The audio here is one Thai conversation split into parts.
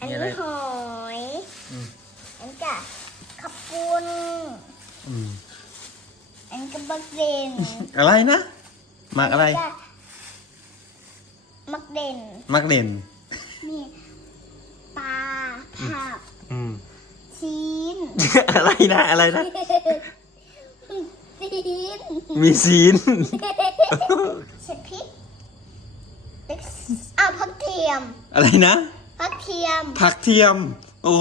อันมีอะไรนี้หอยอืมอันนี้ก็ขับปุนอืมอันนี้ก็บักเดนอะไรนะหมักอะไรนนี้ก็มักเด่น หมักเด่น มีปลาผักอืม ชีน อะไรนะอะไรนะ ชีนมีซีนเช็ดพริกอ้าวผักเทียมอะไรนะ ผักเทียมผักเทียม โอ้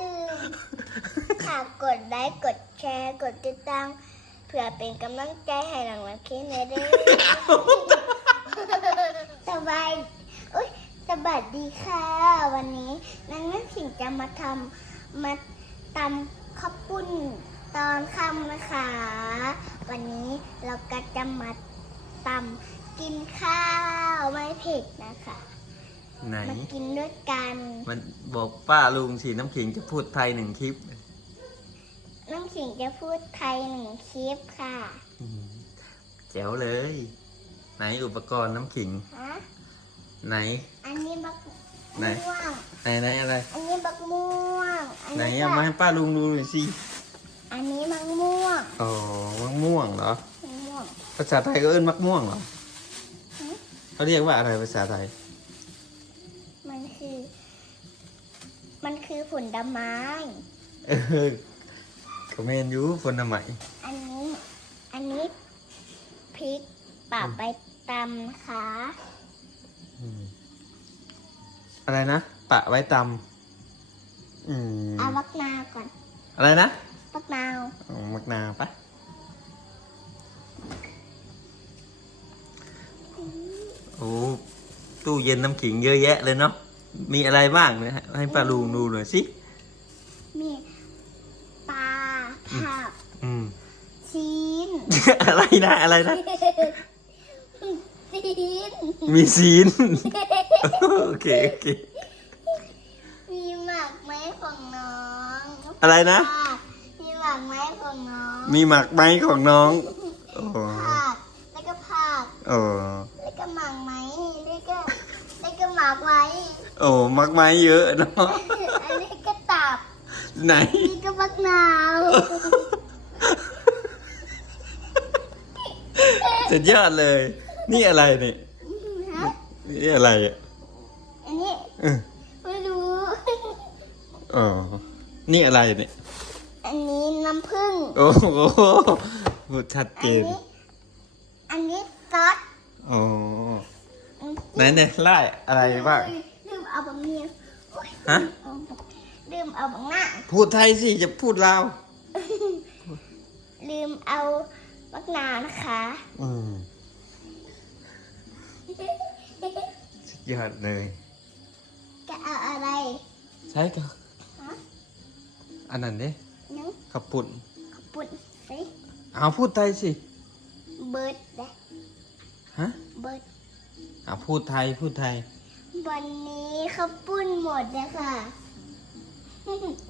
ดื่มฝากกดไลค์กดแชร์กดติดตามเพื่อเป็นกำลังใจให้หลังวันคิดในเด้อสบายอุ้ยสวัสดีค่ะ วันนี้นางนักขิงจะมาทำมาตำข้าวปุ้นตอนค่ำนะคะ วันนี้เราก็จะมาตำกินข้าวไม่เผ็ดนะคะ ไหน มากินด้วยกัน มันบอกป้าลุงสีน้ำขิงจะพูดไทยหนึ่งคลิปน้ำขิงจะพูดไทยหนึ่งคลิปค่ะอืมแจ๋วเลย ไหนอุปกรณ์น้ำขิง ฮะไหน อันนี้บักไหน ม่วง ไหนไหนอะไร อันนี้บักม่วง อันไหนนี้เอาก็มาให้ป้าลุงดูหน่อยสิอันนี้มะม่วงอ๋อมะม่วงเหรอ มะม่วง ภาษาไทยก็เอิ้นมะม่วงเหรอหือเขาเรียกว่าอะไรภาษาไทย ผลไม้ เออคอมเมนต์อยูคนทำไมอันนี้ อันนี้พริกปาไปตำนะคะอืมอะไรนะปะไว้ตำอืมเอาบักนาวก่อนอะไรนะบักนาวเอามักนาวปะโอ้ตู้เย็นน้ำขิงเยอะแยะเลยเนาะ มีอะไรบ้างนะฮะให้ป้าลุงดูหน่อยสิ มีปลาผักอืม ชีนอะไรนะอะไรนะชีนมีซีน โอเคโอเค มีหมากไม้ของน้องอะไรนะผักมีหมากไม้ของน้องมีหมักไหมของน้อง โอ้ผักแล้วก็ผัก โอ้แล้วก็ห โอ้หมักไหมเยอะเนาะอันนี้ก็ตับไหน นี่ก็บักนาวสุดยอดเลย นี่อะไรเนี่ยฮะนี่อะไรอะอันนี้เออไม่รู้ อ๋อนี่อะไรเนี่ยอันนี้น้ำผึ้งโอ้โหพูดชัดเจอันนนี้ อันนี้ซอสโอ้ไหนเนี่ยไล่อะไรบ้างลืม เอาบางเนียโอ๊ยฮะเอาบักลืมเอาบางหน้าพูดไทยสิจะพูดลาวลืมเอาบักนาวนะคะ อืมสุดยอดเลยจะเอาอะไร ใช่ก็ฮะอันนั้นเนี่ยนึงขับปุ่นขอบคุณสิเอาพูดไทยสิ เบิร์ดเลยฮะ เบิร์ดเอาพูดไทย พูดไทย วันนี้ข้าวปุ้นหมดเลยค่ะ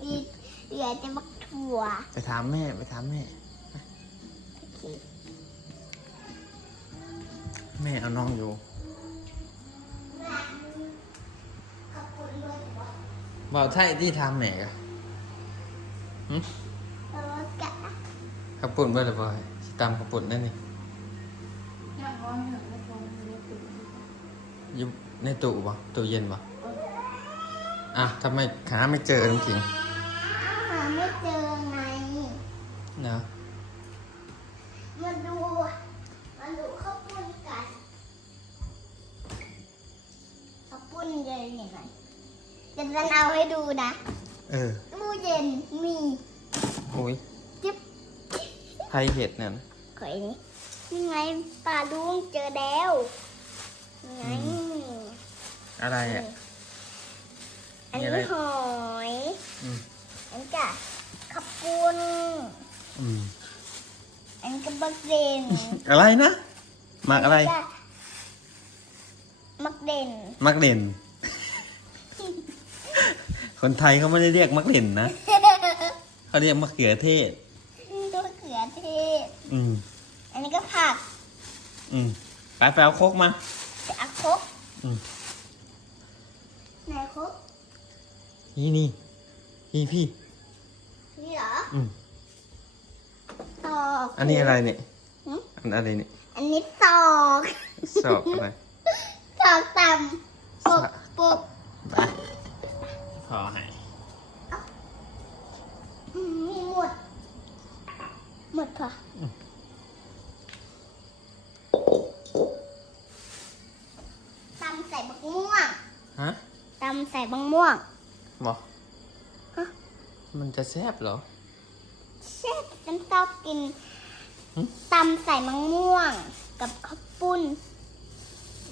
อีกเหลือจะบักถั่วไปถามแม่ไปถามแม่แม่เอาน้องอยู่ ข้าวปุ้นหมดหมดบอกไทยที่ทำแม่กะหึแล้วก็ขับปุ่นเบ่เลยบ่อยสิตามขับปุ่นนั่นนี่อยู่ ในตู้บ่ตู้เย็นบ่อะทำไมหาไม่เจอน้ำขิงหาไม่เจอไงเนาะมาดูมาดูข้าวปุ้นกันข้าวปุ้นเย็นยังไงจะจะเอาให้ดูนะ เออตู้เย็นมีโอ้ยจิ๊บไทยเห็ดเนี่ยนะข่อยนี่ยังไงป่าลุงเจอแล้วยังไง อะไรอะ อันมีอะไร นี้หอยอืมอันนี้ก็ขับปุนอืมอันนี้ก็บักเดนอะไรนะหมักอะไรนนี้ก็มักเด่นมักเด่น คนไทยเขาไม่ได้เรียกมักเด่นนะเขาเรียกมะเขือเทศมะเขือเทศ อืม อันนี้ก็ผักอืมไปไปเอาโคกมาจะเอาครกอืม ไหนครบนี่นี่พี่พี่ นี่เหรออืม ตอกอันนี้อะไรเนี่ยหืมอันอะไรเนี่ยอันนี้ตอกสอบอะไรตอกต่ำปุบปุบไปพอให้อืมมีหมด หมดค่ะตำใส่บักม่วงฮะ ตำใส่บักม่วงบอกฮะมันจะแซ่บเหรอเชฟฉันชอบกินหึตำใส่มะม่วง กับข้าวปุ้น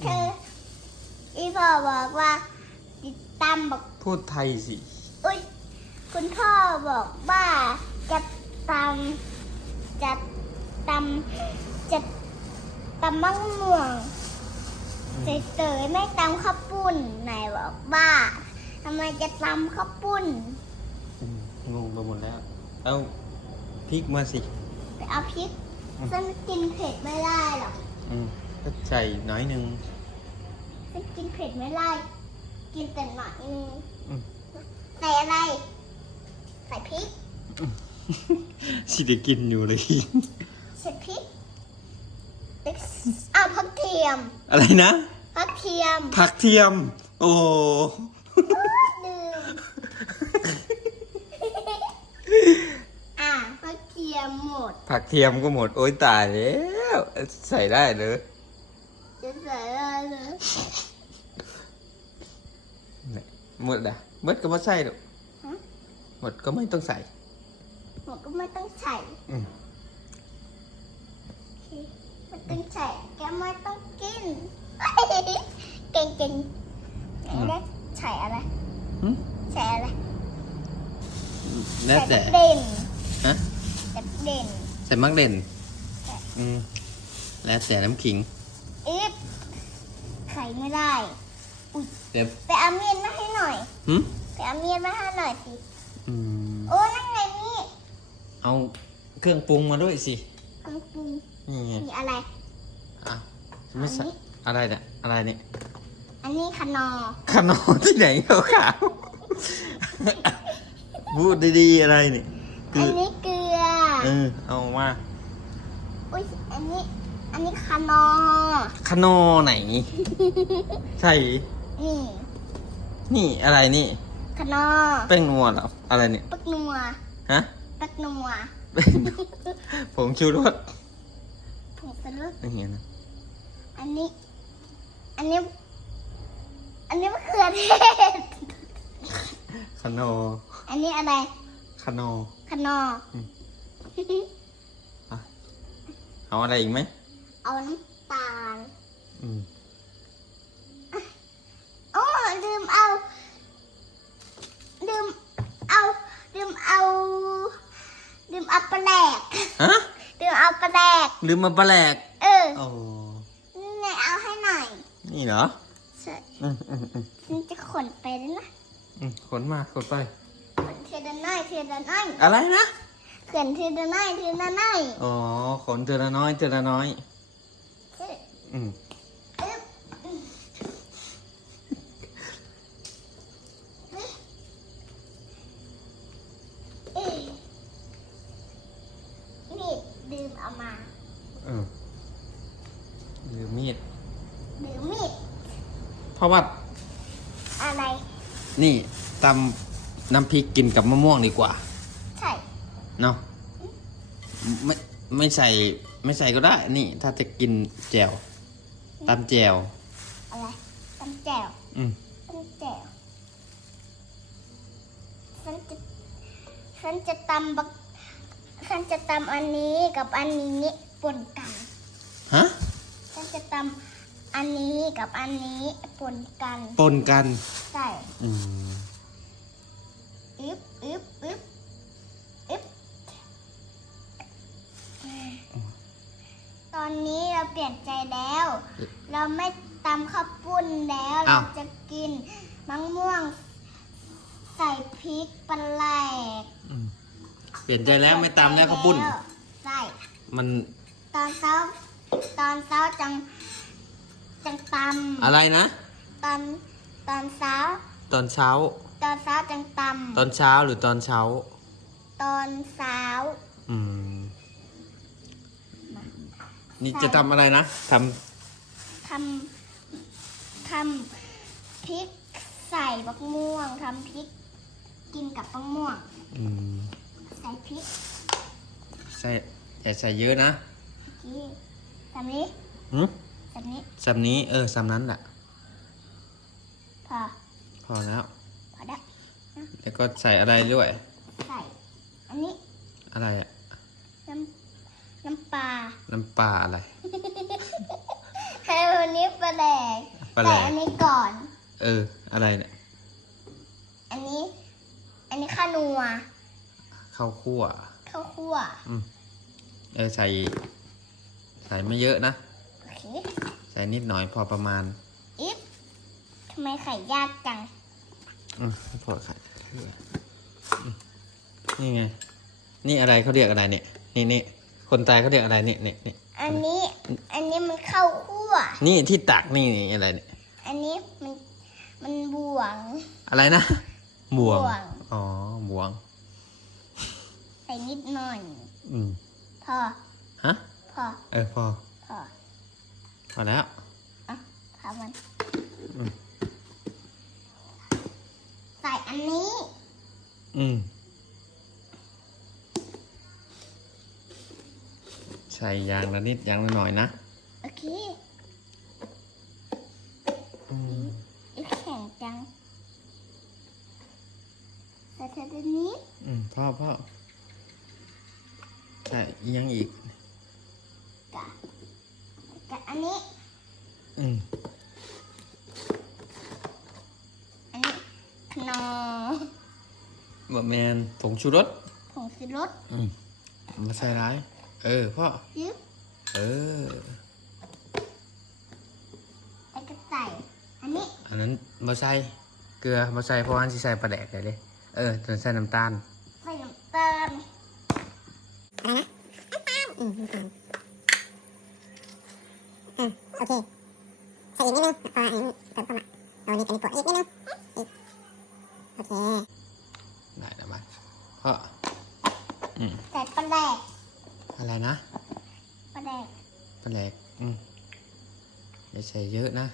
เธออีพ่อบอกว่าติดตำบอกพูดไทยสิอุ้ยคุณพ่อบอกว่าจะตำจะตำจะตำมะม่วง เฉยๆไม่ตำข้าวปุ้นไหนบอกว่าทำไมจะตำข้าวปุ้น อืมงงไปหมดแล้ว เอาพริกมาสิ ไปเอาพริกอืมฉันกินเผ็ดไม่ได้หรอกอืมก็ใส่น้อยหนึ่งฉันกินเผ็ดไม่ได้ กินแต่หน่อยนึงอืม ใส่อะไร ใส่พริก สิได้กินอยู่เลย ใส่พริกเอาผักเทียมอะไรนะผักเทียมผักเทียม โอ้ลืมอะผักเทียมหมดผักเทียมก็หมดโอ้ยตายแล้วใส่ได้เลยจะใส่อะไรเลยหมดอะหมดก็ไม่ใส่หรอกฮะหมดก็ไม่ต้องใส่หมดก็ไม่ต้องใส่อืมโอเค ไม่ต้องใส่แกไม่ต้องกิน เก่งเก่งๆไหนได้ใส่อะไรหึใส่อะไรแล้วแต่ใส่เด่นฮะใส่เด่นใส่มักเด่นใช่อืมแล้วแต่น้ำขิงอีฟไข่ไม่ได้เดี๋ยวไปเอาเมียนมาให้หน่อยหึไปเอาเมียนมาให้หน่อยสิอืมโอ้นั่นไงนี่เอาเครื่องปรุงมาด้วยสิกางปูนี่ไงมีอะไร อะไม่ใส่อันนี้อะไรเนี่ยอะไรเนี่ยอันนี้ขนอขนมที่ไหนขาวขาวๆพูดดีๆอะไรเนี่ยคือัอนนี้เกลือ เออเอามาอุ้ยอันนี้ อันนี้ขนอ ขนอไหน ใช่ นี่นี่อะไรนี่ ขนอแป้งนัวเหรออะไรเนี่ยปักนัวฮะปักนัวแป้งนัวผงชูรส ผงสลัดอย่างเงี้ยนะอันนี้ อันนี้ อันนี้มะเขือเทศขนออันนี้อะไร ขนอขนออืมเอาอะไรอีกไหมเอาน้ำตาล อืม หลกลืมมาปลาแหลกเออโอ้นี่ไงเอาให้หน่อยนี่เหรอใช่อืมอืมอืมฉันจะขนไปแล้วนะอืมขนมาขนไป ขนเทเดนน้อยเทเดนน้อยอะไรนะขนเทเดนน้อยเทเดนน้อยอ๋อขนเจอละน้อยเจอละน้อยใช่อืมอึ๊บอึ๊บเอ้ยนี่ดื่มเอามา เออหรือมีด ดื่มมีด เพราะว่าอะไร นี่ตำน้ำพริกกินกับมะม่วงดีกว่า ใช่ เนาะไม่ไม่ใส่ไม่ใส่ก็ได้ นี่ ถ้าจะกินแจ่วตำแจ่วอะไรตำแจ่วอืมตำแจ่วฉันจะฉันจะตำบักฉันจะตำอันนี้กับอันนี้ปนกัน ฮะ ฉันจะตำ อันนี้กับอันนี้ปนกันปนกัน ใช่อืมอึ๊บอึ๊บอึ๊บอึ๊บตอนนี้เราเปลี่ยนใจแล้ว เราไม่ตำข้าวปุ้นแล้วอ้าเราวจะกินมะม่วง ใส่พริกปลาแหลกอืมเปลี่ยนใจแล้วไม่ตำแล้วข้าวปุ้น ใช่ มันตอนเช้าตอนเช้าจัง จังตำอะไรนะตอนตอนเช้า ตอนเช้า ตอนเช้าจังตตอนเช้าหรือตอนเช้าำตอนเช้าอืม นี่จะทำอะไรนะททำทำพริกใส่บักม่วงทำพริกกินกับบักม่วงำอืมใส่พริกใส่อย่าใส่เยอะนะนี่สำนี้หืม สำนี้สำนี้เออสำนั้นแหละพอพอแล้ว พอได้แล้วก็ใส่อะไรด้วย ใส่อันนี้อะไรอะน้ำน้ำปลาน้ำปลาอะไร ให้วันนี้ปลาแดกปลาแดกใส่อันนี้ก่อน เออ อะไรเนี่ยอันนี้ อันนี้ข้าวนัวข้าวคั่ว ข้าวคั่วอืมเออใส่ ใส่ไม่เยอะนะโอเค ใส่นิดหน่อยพอประมาณอิฟทำไมไข่ยากจังอืมพอใส่อืมนี่ไง นี่อะไรเขาเรียกอะไรเนี่ย นี่นี่คนตายเขาเรียกอะไรนี่นี่นี่อันนี้ อันนี้มันข้าวคั่ว นี่ที่ตักนี่นี่อะไรเนี่ย อันนี้มันมันบวง อะไรนะบวงบวงอ๋อบวง ใส่นิดหน่อย อืมพอ ฮะ พอ เออพอ พอ พอแล้วอะทำมันอืมใส่อันนี้ อืมใส่ยางละนิดยางละหน่อยนะ โอเค อืม อีกแข็งจังใส่เธอตัวนี้ อืมพ่อพ่อใส่ยังอีก กับกับอันนี้ อืม อันนี้ขนม บะแมนผงชูรสผงชูรสอืมมาใส่ร้าย เออพ่อยึบเออแล้วก็ใส่อันนี้อันนั้นมาใส่เกลือมาใส่เพราะว่าอันที่ใส่ปลาแดกเลยเลยเออจะใส่น้ำตาลใส่น้ำตาลอืมน้ำตาลอืมโอเคใส่อีกนิดนึงพออันนี้เติมเข้ามาเอาอันนี้อันนี้กดอีกนิดนึงอีกโอเค ได้แล้วมาพ่ออืมใส่ปลาแดกอะไรนะปลาแดกปลาแดกอืมอย่าใส่เยอะนะ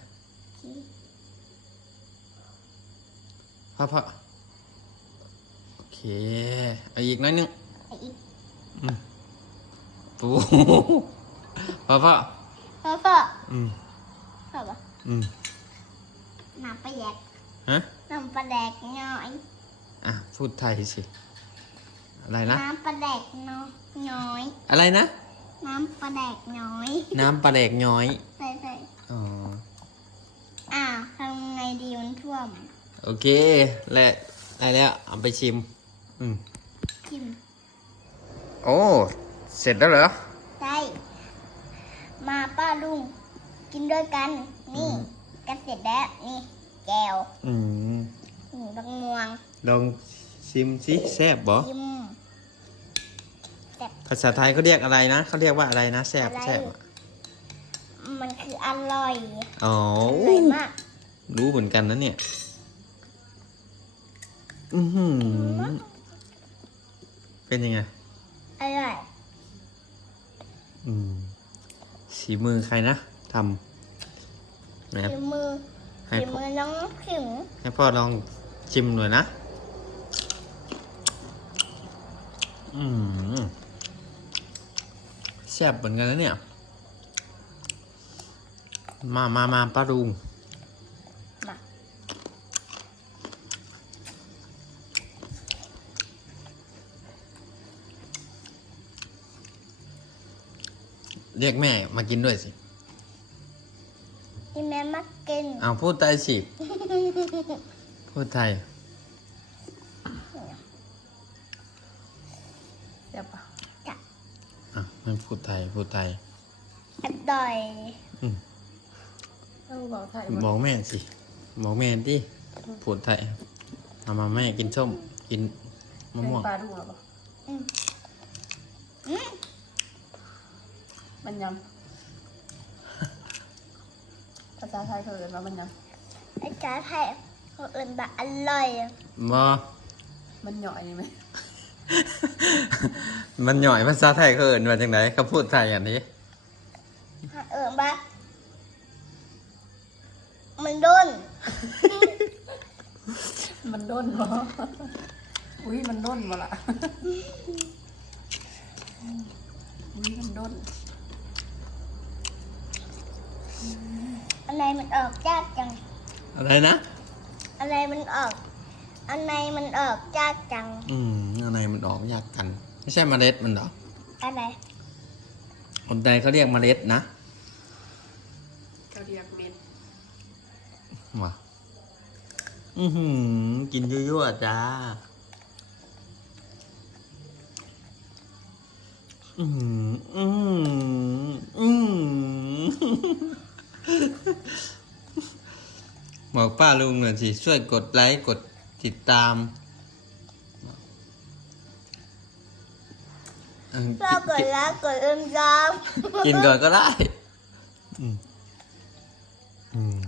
โอเคพ่อพ่อโอเค เอาอีกน้อยหนึงใส่อีกปูพ่อพ่อพ่อพ่ออืมพ่อปะอืมน้ำปลาแดกฮะน้ำปลาแดกน้อย อะพูดไทยสิ อะไรนะ น้ำปลาแดกน้อยน้อย อะไรนะ น้ำปลาแดกน้อย น้ำปลาแดกย้อย ใส่ใส่อ๋ออ้าวทำไงดีมันท่วมโอเค และได้แล้วเอาไปชิม อืม ชิมโอ้ เสร็จแล้วเหรอได้มาป้าลุง กินด้วยกัน นี่ กันเสร็จแล้ว นี่ แก้วอืม นี่บักม่วง ลองชิมสิแซ่บบ่ชิมภาษาไทยเขาเรียกอะไรนะเขาเรียกว่าอะไรนะแซ่บอะไรแซ่บอะมันคืออร่อยอ๋ออร่อยมากรู้เหมือนกันนะเนี่ย อือหือเป็นยังไง อร่อย อืมสีมือใครนะทำไหนฝีมือให้ฝีพ่อมือน้องผิงให้พ่อลองชิมหน่อยนะ อืมแซ่บเหมือนกันนะเนี่ย มามามาป้าลุงมาเรียกแม่มากินด้วยสิที่แม่มักกิน เอาพูดไทยสิ พูดไทย พูดไทย พูดไทยอร่อยเออบอกไทยบว่าอกแม่สิบอกแม่ดิพูดไทยเอามาแม่กินส้มกินมะม่วงเป็นปลาดุกเหรอปะอืมอืมมันยำ ภาษาไทยเขาเรียกว่ามันยไอ้จ๋าไทยเขาเอินแบบอร่อยอะบอมันหน่อยไหม มันหน่อยภาษาไทยเขาเอินมาจังไหนเขาพูดไทยอย่างนี้เขาเอินแบบมันด้นมันด้นบ่อุ้ยมันด้นบ่ล่ะอุ้ยมันด้นอะไรมันออกยากจัง อะไรนะ อะไรมันออก อันในมันออกยากจัง อืมอะไรมันออกยากกัน ไม่ใช่เมล็ดมันเหรออะไรคนใดเขาเรียกเมล็ดนะก็เรียกเม็ดมาอือหือ กินยั่วๆจ้า อือหืออือหืออือหือบอกป้าลุงหน่อยสิ ช่วยกดไลค์กด ติดตามเออเรากดแล้วกดเอิมจอมกินก่อนก็ได้อืมอืม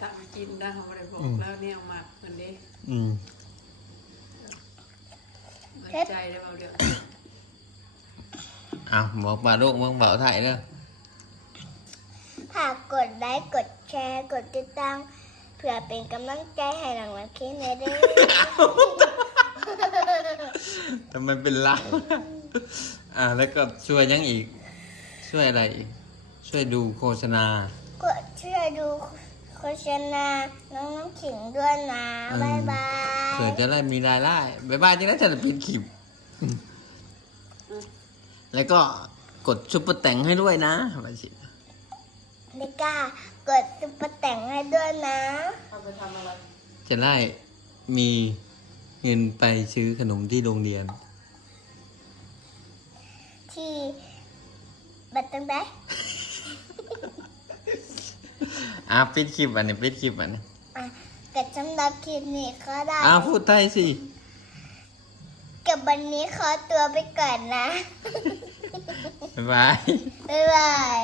ตามกินได้เขาไม่ได้บอกอืมแล้วเนี่ยเอามาเหมือนเด้อืมไว้ใจได้เปล่าเดี๋ยวอะบอกป้าลูกมึงเบาถ่ายเด้อฝากกดไลค์กด แชร์ กดติดตาม เพื่อเป็นกำลังใจให้หลังวันคิดในเด้อทำไมเป็นเราอะแล้วก็ช่วยยังอีก ช่วยอะไรอีก ช่วยดูโฆษณา กดช่วยดูโฆษณา น้องน้ำขิงด้วยนะอืม บ๊ายบาย เผื่อจะได้มีรายได้บ๊ายบายจะได้จะปิดคลิป แล้วก็กดซุปเปอร์แต่งให้ด้วยนะอะไรสิ นิก้ากดซุปเปอร์แต่งให้ด้วยนะเอาไปทำอะไร จะได้มีเงินไปซื้อขนมที่โรงเรียน ที่บัตรตั้งแต่อะปิดคลิปอันนี้ปิดคลิปอันนี้อะกับสำหรับคลิปนี้ก็ได้อะพูดไทยสิกับวันนี้ขอตัวไปก่อนนะ บ๊ายบาย บ๊ายบาย